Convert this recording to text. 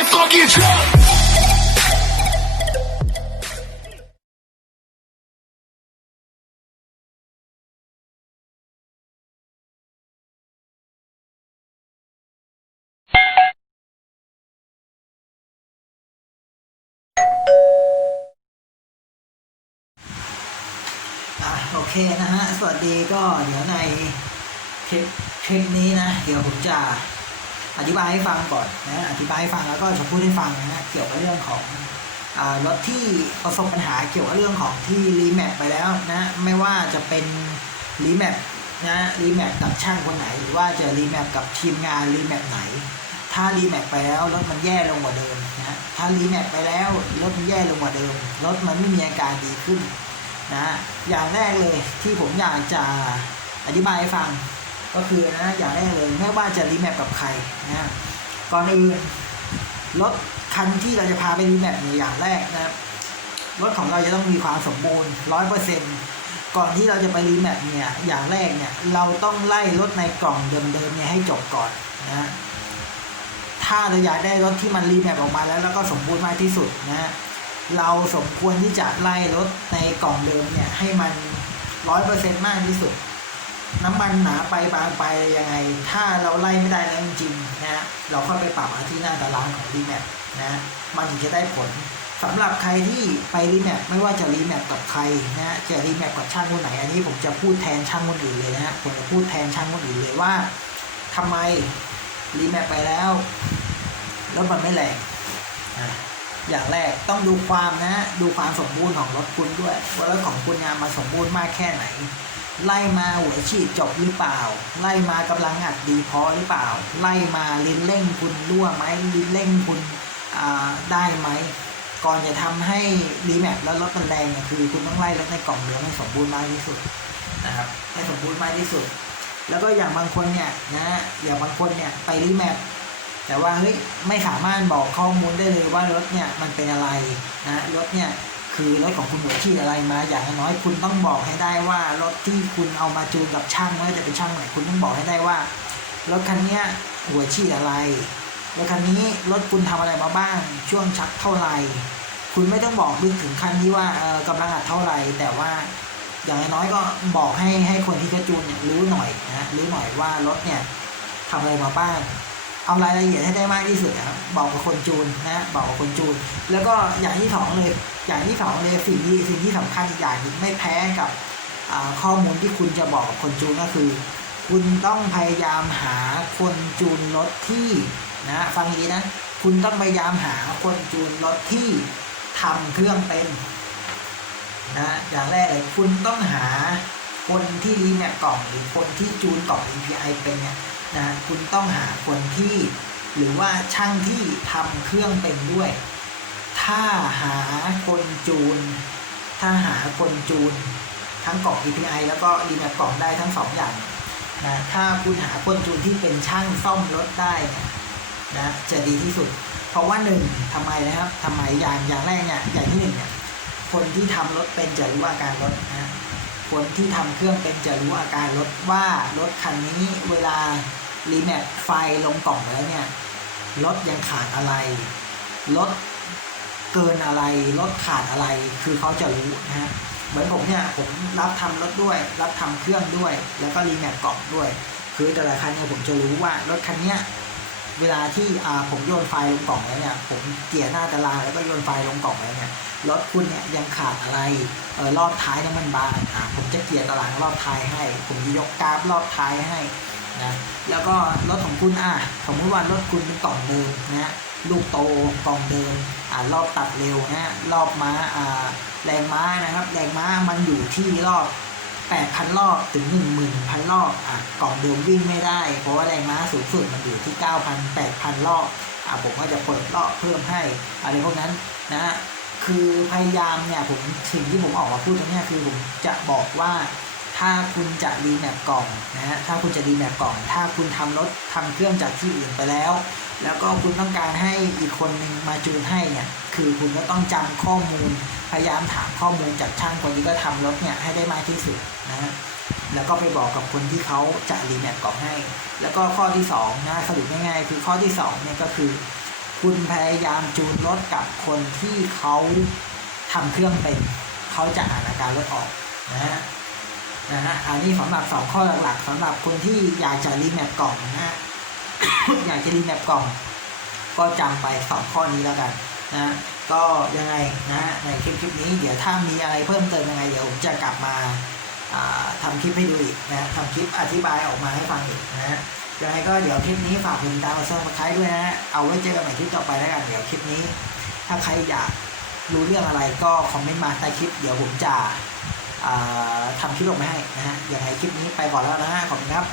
it fucking drunk. อะโอเคนะฮะ สวัสดีก็เดี๋ยวในคลิปคลิปนี้นะ เดี๋ยวผมจะ อธิบายให้ฟังก่อนนะอธิบายให้ฟังแล้วก็จะพูดให้ฟังนะเกี่ยวกับเรื่องของรถที่ประสบปัญหาเกี่ยวกับเรื่องของที่รีแมปไปแล้วนะไม่ว่าจะเป็นรีแมปนะรีแมปกับช่างคนไหน หรือว่าจะรีแมปกับทีมงานรีแมปไหน ถ้ารีแมปไปแล้วรถมันแย่ลงกว่าเดิมนะถ้ารีแมปไปแล้วรถมันแย่ลงกว่าเดิมรถมันไม่มีอาการดีขึ้นนะอย่างแรกเลยที่ผมอยากจะอธิบายให้ฟัง ก็คือนะอย่างแรกเลยไม่ว่าจะรีแมปกับใครนะก่อนอื่นรถคันที่เราจะพาไปรีแมปเนี่ยอย่างแรกนะครับรถของเราจะต้องมีความสมบูรณ์ร้อยเปอร์เซ็นต์ก่อนที่เราจะไปรีแมปเนี่ยอย่างแรกเนี่ยเราต้องไล่รถในกล่องเดิมๆเนี่ยให้จบก่อนนะถ้าเราอยากได้รถที่มันรีแมปออกมาแล้วแล้วก็สมบูรณ์มากที่สุดนะเราสมควรที่จะไล่รถในกล่องเดิมเนี่ยให้มันร้อยเปอร์เซ็นต์มากที่สุด น้ำมันหนาไปบางไปยังไง ถ้าเราไล่ไม่ได้แล้วจริงๆนะเราก็ไปปรับที่หน้าตารางของรีแมปนะมันถึงจะได้ผลสำหรับใครที่ไปรีแมปไม่ว่าจะรีแมปกับใครนะจะรีแมปกับช่างคนไหน อันนี้ผมจะพูดแทนช่างคนอื่นเลยนะฮะผมจะพูดแทนช่างคนอื่นเลยว่าทำไมรีแมปไปแล้วรถมันไม่แรงอะอย่างแรกต้องดูความนะดูความสมบูรณ์ของรถคุณด้วยว่ารถของคุณงานมาสมบูรณ์มากแค่ไหน ไล่มาหัวฉีดจบหรือเปล่า ไล่มากำลังอัดดีพอหรือเปล่า ไล่มาลิ้นเร่งคุณรั่วไหมลิ้นเร่งคุณได้ไหมก่อนจะทำให้รีแมปแล้วรถมันแรงเนี่ยคือคุณต้องไล่รถในกล่องเดิมให้สมบูรณ์มากที่สุดนะครับให้สมบูรณ์มากที่สุด แล้วก็อย่างบางคนเนี่ยนะอย่างบางคนเนี่ยไปรีแมปแต่ว่าเฮ้ยไม่สามารถบอกข้อมูลได้เลยว่ารถเนี่ยมันเป็นอะไรนะรถเนี่ย คือรถของคุณหัวฉีดอะไรมาอย่างน้อยคุณต้องบอกให้ได้ว่ารถที่คุณเอามาจูนกับช่างไม่ว่าจะเป็นช่างไหนคุณต้องบอกให้ได้ว่ารถคันนี้หัวฉีดอะไรรถคันนี้รถคุณทำอะไรมาบ้าง ช่วงชักเท่าไหร่ คุณไม่ต้องบอกลึกถึงขั้นที่ว่าเออกำลังอัดเท่าไหร่ แต่ว่าอย่างน้อยก็บอกให้ให้คนที่จะจูนเนี่ยรู้หน่อยนะรู้หน่อยว่ารถเนี่ยทำอะไรมาบ้างเอารายละเอียดให้ได้มากที่สุดนะบอกกับคนจูนนะบอกกับคนจูน แล้วก็อย่างที่สองเลย อย่างที่สองเลยสิ่งที่สิ่งที่สำคัญอีกอย่างหนึงไม่แพ้กับข้อมูลที่คุณจะบอกกับคนจูนก็คือ คุณต้องพยายามหาคนจูนรถที่นะฟังดีนะ คุณต้องพยายามหาคนจูนรถที่ทำเครื่องเป็นนะอย่างแรกเลยคุณต้องหาคนที่รีแมปกล่องหรือคนที่จูนกล่อง API เป็นเนี่ยนะฮะคุณต้องหาคนที่ หรือว่าช่างที่ทำเครื่องเป็นด้วย ถ้าหาคนจูน ถ้าหาคนจูน ทั้งกล่อง API แล้วก็รีแมปกล่องได้ทั้งสองอย่างนะถ้าคุณหาคนจูนที่เป็นช่างซ่อมรถได้นะจะดีที่สุด เพราะว่าหนึ่งทำไมนะครับทำไมอย่างอย่างแรกเนี่ยอย่างที่หนึ่งเนี่ยคนที่ทำรถเป็นจะรู้อาการรถนะคนที่ทำเครื่องเป็นจะรู้อาการรถว่ารถคันนี้เวลารีแมปไฟลงกล่องแล้วเนี่ยรถยังขาดอะไรรถ เกินอะไรรถขาดอะไร คือเขาจะรู้นะฮะเหมือนผมเนี่ยผมรับทำรถด้วย รับทำเครื่องด้วย แล้วก็รีแมปกล่องด้วย คือแต่ละคันเนี่ยผมจะรู้ว่ารถคันเนี้ยเวลาที่อ่าผมโยนไฟล์ลงกล่องแล้วเนี่ยผมเกี่ยหน้าตารางแล้วก็โยนไฟล์ลงกล่องแล้วเนี่ยรถคุณเนี่ยยังขาดอะไรเออรอบท้ายน้ำมันบางอะผมจะเกลี่ยตารางรอบท้ายให้ ผมจะยกกราฟรอบท้ายให้นะแล้วก็รถของคุณอะสมมติว่ารถคุณเป็นกล่องเดิมนะ ลูกโตกองเดิมอ่ารอบตัดเร็วนะรอบม้าอ่าแรงม้านะครับ แรงม้ามันอยู่ที่รอบ 8,000 รอบถึง 10,000 รอบอะกล่องเดิมวิ่งไม่ได้ เพราะว่าแรงม้าสูงสุดมันอยู่ที่ 9,000 8,000 รอบอะผมก็จะเปิดรอบเพิ่มให้อะไรพวกนั้นนะคือพยายามเนี่ยผมสิ่งที่ผมออกมาพูดตรงนี้คือผมจะบอกว่า ถ้าคุณจะรีแมปกล่องนะฮะถ้าคุณจะรีแมปกล่อง ถ้าคุณทำรถทำเครื่องจากที่อื่นไปแล้ว แล้วก็คุณต้องการให้อีกคนหนึ่งมาจูนให้เนี่ยคือคุณก็ต้องจำข้อมูล พยายามถามข้อมูลจากช่างคนที่ก็ทำรถเนี่ยให้ได้มากที่สุดนะฮะแล้วก็ไปบอกกับคนที่เขาจะรีแมปกล่องให้ แล้วก็ข้อที่สองนะสรุปง่ายๆคือข้อที่สองเนี่ยก็คือ คุณพยายามจูนรถกับคนที่เขาทำเครื่องเป็นเขาจะอ่านอาการรถออกนะฮะ นะฮะอันนี้สำหรับสองข้อหลักๆสำหรับคนที่อยากจะรีแมปกล่องนะฮะอยากจะรีแมปกล่อง ก็จำไปสองข้อนี้แล้วกันนะก็ยังไงนะในคลิปคลิปนี้เดี๋ยวถ้ามีอะไรเพิ่มเติมยังไงเดี๋ยวผมจะกลับมาอ่าทำคลิปให้ดูอีกนะทำคลิปอธิบายออกมาให้ฟังอีกนะฮะยังไงก็เดี๋ยวคลิปนี้ฝากกดติดตามกดซับสไครต์ด้วยนะเอาไว้เจอกันใหม่คลิปต่อไปแล้วกันเดี๋ยวคลิปนี้ ถ้าใครอยากรู้เรื่องอะไรก็คอมเมนต์มาใต้คลิป เดี๋ยวผมจะ ทำคลิปลงมาให้นะฮะยังไงคลิปนี้ไปก่อนแล้วนะฮะขอบคุณครับ